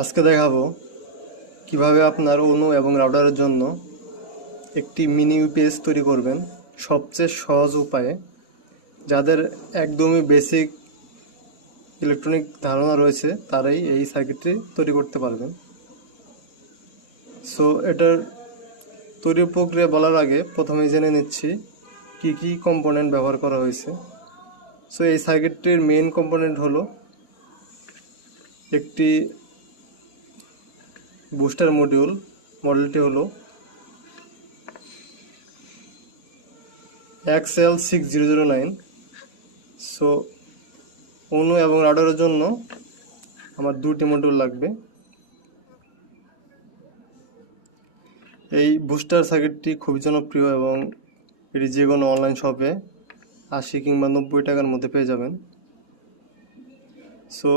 আজকে দেখাবো কিভাবে আপনার অনু এবং রাউটারের জন্য একটি মিনি ইউপিএস তৈরি করবেন সবচেয়ে সহজ উপায়ে। যাদের একদমই বেসিক ইলেকট্রনিক ধারণা রয়েছে তারাই এই সার্কিটটি তৈরি করতে পারবেন। সো এটার তৈরির প্রক্রিয়া বলার আগে প্রথমে জেনে নিচ্ছি কি কি কম্পোনেন্ট ব্যবহার করা হয়েছে। সো এই সার্কিটটির মেইন কম্পোনেন্ট হলো একটি বুস্টার মডিউল। মডেলটি হলো XL6009। সো অনু এবং রাডারের জন্য আমার দুটি মডিউল লাগবে। এই বুস্টার সার্কিটটি খুবই জনপ্রিয় এবং এটি যে কোনো অনলাইন শপে 80 কিংবা 90 টাকার মধ্যে পেয়ে যাবেন। সো